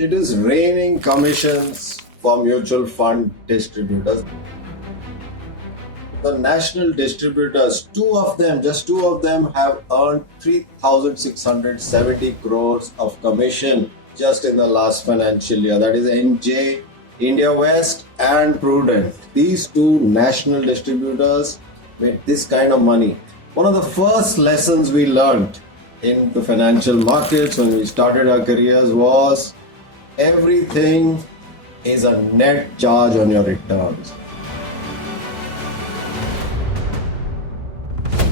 It is raining commissions for mutual fund distributors. The national distributors, just two of them have earned 3,670 crores of commission just in the last financial year. That is NJ, India West, and Prudent. These two national distributors made this kind of money. One of the first lessons we learned in the financial markets when we started our careers was everything is a net charge on your returns.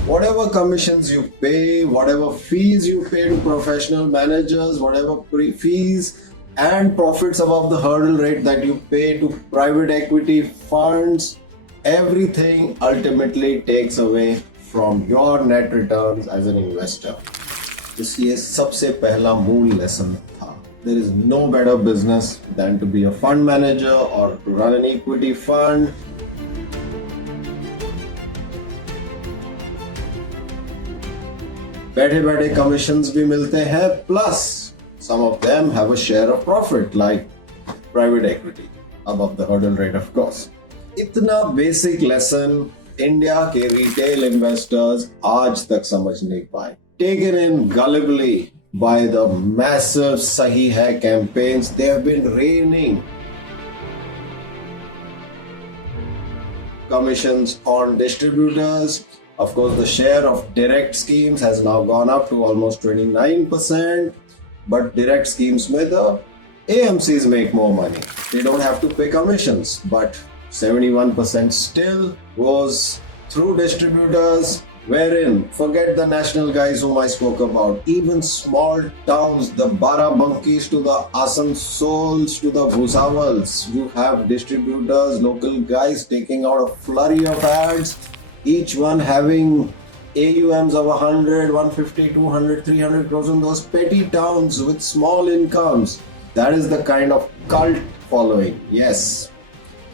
Whatever commissions you pay, whatever fees you pay to professional managers, whatever fees and profits above the hurdle rate that you pay to private equity funds, everything ultimately takes away from your net returns as an investor. This ये सबसे पहला मूल lesson था. There is no better business than to be a fund manager or to run an equity fund. बैठे बैठे commissions भी मिलते हैं, plus some of them have a share of profit like private equity above the hurdle rate, of course. इतना basic lesson India के retail investors आज तक समझ नहीं पाए. Taken in gullibly by the massive Sahi Hai campaigns, they have been raining commissions on distributors. Of course, the share of direct schemes has now gone up to almost 29%. But direct schemes में the AMCs make more money. They don't have to pay commissions, but 71% still goes through distributors. Wherein, forget the national guys whom I spoke about, even small towns, the Barabankis to the Asansols to the Bhusawals, you have distributors, local guys taking out a flurry of ads, each one having AUMs of 100, 150, 200, 300 crores in those petty towns with small incomes. That is the kind of cult following. Yes,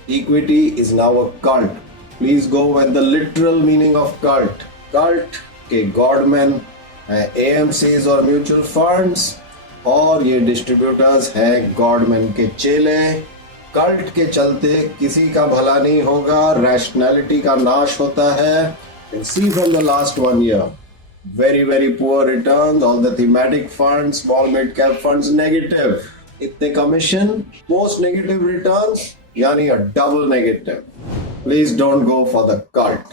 equity is now a cult. Please go with the literal meaning of cult. Cult के godmen हैं AMCs और mutual funds, और ये distributors हैं godmen के चेले. Cult के चलते किसी का भला नहीं होगा, rationality का नाश होता है. And see from the last 1 year, very poor returns. All the thematic funds, small mid cap funds negative. इतने commission, post negative returns, यानी a double negative. Please don't go for the cult.